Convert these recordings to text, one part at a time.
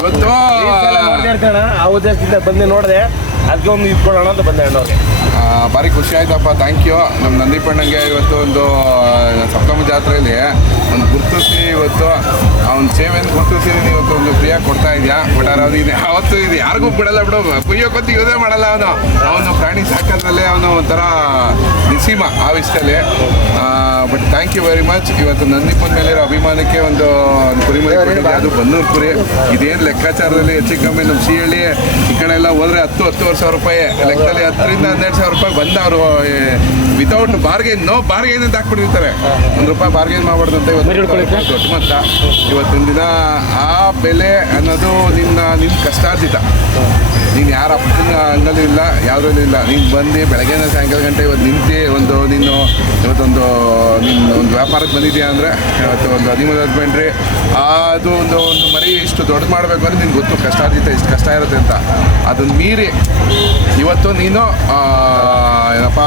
ಇವತ್ತು ಆ ಉದ್ದೇಶದಿಂದ ಬಂದು ನೋಡಿದೆ, ಅದಕ್ಕೆ ಒಂದು ಇಟ್ಕೊಳ್ಳೋಣ ಅಂತ ಬಂದೆ ಅಣ್ಣವ್ರಿಗೆ. ಭಾರಿ ಖುಷಿ ಆಯ್ತಪ್ಪ, ಥ್ಯಾಂಕ್ ಯು. ನಮ್ಮ ನಂದಿಪಣ್ಣಂಗೆ ಇವತ್ತು ಒಂದು ಸಪ್ತಮ ಜಾತ್ರೆಯಲ್ಲಿ ಒಂದು ಗುರುತಿಸಿ, ಇವತ್ತು ಅವ್ನ ಸೇವೆಯನ್ನು ಗುರುತಿಸಿ ಇವತ್ತು ಒಂದು ಫ್ರೀಯಾಗಿ ಕೊಡ್ತಾ ಇದೆಯಾ. ಬಟ್ ಅದು ಇದು ಯಾವತ್ತು ಇದು ಯಾರಿಗೂ ಬಿಡಲ್ಲ ಬಿಡು, ಕುಯ್ಯೋಕೊತ್ತು ಯೂಸೇ ಮಾಡಲ್ಲ ಅವನು ಪ್ರಾಣಿ ಸಾಕೋದ್ರಲ್ಲೇ ಅವನು ಒಂಥರ ನಿಸೀಮ ಆ ವಿಷಯದಲ್ಲಿ. But thank you very much. ಇವತ್ತು ನಂದಿಪನ್ ಮೇಲಿರೋ ಅಭಿಮಾನಕ್ಕೆ ಒಂದು ಕುರಿಮರಿ ಕೊಟ್ಟಿದ್ದೆ, ಅದು ಬನ್ನೂರು ಕುರಿ. ಇದೇನು ಲೆಕ್ಕಾಚಾರದಲ್ಲಿ ಹೆಚ್ಚು ಕಮ್ಮಿ ನಮ್ಮ ಸಿಹಳ್ಳಿ ಈ ಕಡೆ ಎಲ್ಲ ಹೋದ್ರೆ 10-10 ಸಾವಿರ ರೂಪಾಯಿ ಲೆಕ್ಕದಲ್ಲಿ 10ರಿಂದ 12 ಸಾವಿರ ರೂಪಾಯಿ ಬಂದು ಅವರು ವಿತೌಟ್ ಬಾರ್ಗೇನ್, ನೋ ಬಾರ್ಗೇನ್ ಅಂತ ಹಾಕ್ಬಿಟ್ಟಿರ್ತಾರೆ. ₹1 ಬಾರ್ಗೇನ್ ಮಾಡಬಾರ್ದು ಅಂತ ಇವತ್ತು ದೊಡ್ಡ ಮೊತ್ತ. ಇವತ್ತಿನ ದಿನ ಆ ಬೆಲೆ ಅನ್ನೋದು ನಿನ್ನ ಕಷ್ಟಾರ್ಜಿತ. ನೀನು ಯಾರ ಅಪ್ಪನ ಅಂಗಲ್ಲೂ ಇಲ್ಲ, ಯಾವುದ್ರಲ್ಲೂ ಇಲ್ಲ. ನೀನು ಬಂದು ಬೆಳಗ್ಗೆನ ಸಾಯಂಕಾಲ ಗಂಟೆ ಇವತ್ತು ನಿಂತು ನೀನು ಇವತ್ತೊಂದು ಒಂದು ವ್ಯಾಪಾರಕ್ಕೆ ಬಂದಿದ್ಯಾ ಅಂದರೆ ಇವತ್ತು ಒಂದು ಅನಿಮಲ್ ಹಸ್ಬೆಂಡ್ರಿ ಅದು ಒಂದು ಮರಿ ಇಷ್ಟು ದೊಡ್ಡ ಮಾಡಬೇಕು ಅಂದರೆ ನಿನ್ಗೆ ಗೊತ್ತು ಕಷ್ಟಾರ್ಜಿತ ಇಷ್ಟು ಕಷ್ಟ ಇರುತ್ತೆ ಅಂತ. ಅದನ್ನು ಮೀರಿ ಇವತ್ತು ನೀನು ಏನಪ್ಪ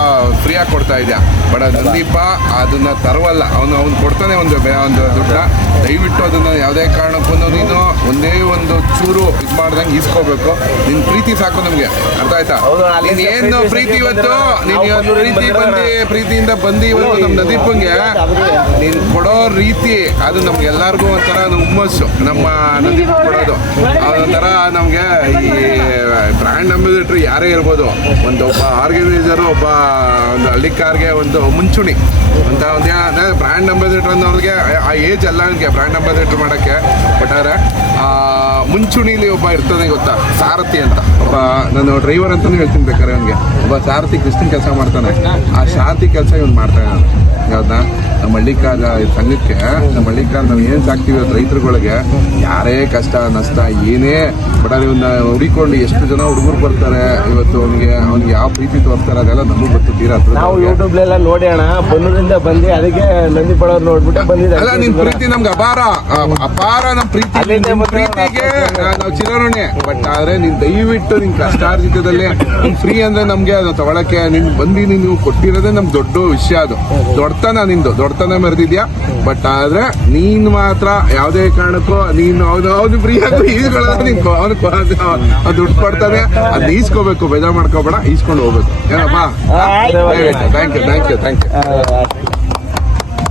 ಫ್ರೀಯಾಗಿ ಕೊಡ್ತಾ ಇದೆಯಾ. ಬಟ್ ನಂದೀಪ ಅದನ್ನು ತರವಲ್ಲ, ಅವನು ಕೊಡ್ತಾನೆ ಒಂದು ದುಡ್ಡ. ದಯವಿಟ್ಟು ಅದನ್ನು ಯಾವುದೇ ಕಾರಣಕ್ಕೂ ನೀನು ಒಂದೇ ಒಂದು ಚೂರು ಇದು ಮಾಡ್ದಂಗೆ ಈಸ್ಕೋಬೇಕು. ನಿನ್ನ ಪ್ರೀತಿ ಸಾಕು ನಮಗೆ, ಅರ್ಥ ಆಯ್ತಾ? ನೀನು ಏನು ಪ್ರೀತಿ ಇವತ್ತು ಪ್ರೀತಿಯಿಂದ ಬಂದು ಇವತ್ತು ನಮ್ಮ ನಂದೀಪಂಗೆ ನೀನು ಕೊಡೋ ರೀತಿ ಅದು ನಮ್ಗೆಲ್ಲರಿಗೂ ಒಂಥರ ಹುಮ್ಮಸ್ಸು. ನಮ್ಮ ನಂದೀಪ ಕೊಡೋದು ಅದೊಂಥರ ನಮಗೆ ಈ ಬ್ರ್ಯಾಂಡ್ ಅಂಬಾಸಿಡರ್ ಯಾರೇ ಇರ್ಬೋದು, ಒಬ್ಬ ಆರ್ಗನೈಸರು, ಒಂದು ಹಳ್ಳಿಕಾರ್ಗೆ ಒಂದು ಮುಂಚೂಣಿ ಅಂತ ಒಂದು ಬ್ರ್ಯಾಂಡ್ ಅಂಬಾಸಿಡರ್ ಅನ್ನೋರಿಗೆ ಆ ಏಜ್ ಅಲ್ಲ ನನಗೆ ಬ್ರ್ಯಾಂಡ್ ಅಂಬಾಸಿಡರ್ ಮಾಡೋಕ್ಕೆ. ಬಟ್ ಆದರೆ ಮುಂಚೂಣಿಲಿ ಒಬ್ಬ ಇರ್ತದೆ ಗೊತ್ತಾ, ಸಾರಥಿ ಅಂತ. ಒಬ್ಬ ನಾನು ಡ್ರೈವರ್ ಅಂತಲೂ ಹೇಳ್ತೀನಿ ಬೇಕಾದ್ರೆ ಅವನಿಗೆ. ಒಬ್ಬ ಸಾರಥಿ ಕ್ರಿಸ್ಟಿನ್ ಕೆಲಸ ಮಾಡ್ತಾನೆ, ಆ ಸಾರಥಿ ಕೆಲಸ ಇವನು ಮಾಡ್ತಾನೆ. ನಾನು ಯಾವ್ದಾ ನಮ್ಮ ಹಳ್ಳಿಕಾರ ಸಂಘಕ್ಕೆ, ನಮ್ಮ ಹಳ್ಳಿಕಾರ ನಾವು ಏನು ಸಾಕ್ತೀವಿ ಇವತ್ತು ರೈತರುಗಳಿಗೆ ಯಾರೇ ಕಷ್ಟ ನಷ್ಟ ಏನೇ ಬಟ್ ಇವನ್ನ ಹುಡಿಕೊಂಡು ಎಷ್ಟು ಜನ ಹುಡುಗರು ಬರ್ತಾರೆ ಇವತ್ತು. ಅವನಿಗೆ ಯಾವ ಪ್ರೀತಿ ತೋರಿಸ್ತಾರೆ ಅದೆಲ್ಲ ನಮಗೂ ಗೊತ್ತು. ತೀರಾ ನಾವು ಯೂಟ್ಯೂಬ್ಲೆಲ್ಲ ನೋಡಿ ಅಣ್ಣ ಬನ್ನೂರಿಂದ ಬಂದು ಅದಕ್ಕೆ ನಂದಿಪಡೋರು ನೋಡ್ಬಿಟ್ಟು ಬಂದಿದ್ದೆ. ಅಲ್ಲ ನಿನ್ ಪ್ರೀತಿ ನಮ್ಗೆ ಅಪಾರ ನಮ್ಮ ಪ್ರೀತಿಗೆ ನಾವು ಚಿರಋಣಿ. ಬಟ್ ಆದ್ರೆ ನೀನ್ ದಯವಿಟ್ಟು ನಿನ್ ಕಷ್ಟಾರ್ಜಿತದಲ್ಲಿ ನಿನ್ ಫ್ರೀ ಅಂದ್ರೆ ನಮ್ಗೆ ಅದು ತಗೊಳಕ್ಕೆ ನೀನ್ ಬಂದು ನೀವು ಕೊಟ್ಟಿರೋದೇ ನಮ್ಗೆ ದೊಡ್ಡ ವಿಷಯ. ಅದು ದೊಡ್ಡತನ, ನಿಂದು ದೊಡ್ಡತನ ಮೆರೆದಿದ್ಯಾ. ಬಟ್ ಆದ್ರೆ ನೀನ್ ಮಾತ್ರ ಯಾವುದೇ ಕಾರಣಕ್ಕೂ ನೀನು ಅವ್ನು ಫ್ರೀಯಾಗಿ ಈಸ್ಕೊಳ್ಳೋದು, ಅವ್ನು ದುಡ್ಡು ಕೊಡ್ತಾನೆ, ಅದ್ ಈಸ್ಕೋಬೇಕು, ಬೇಜಾರು ಮಾಡ್ಕೋಬೇಡ, ಈಸ್ಕೊಂಡು ಹೋಗ್ಬೇಕು. ಏನಪ್ಪಾ? Thank you.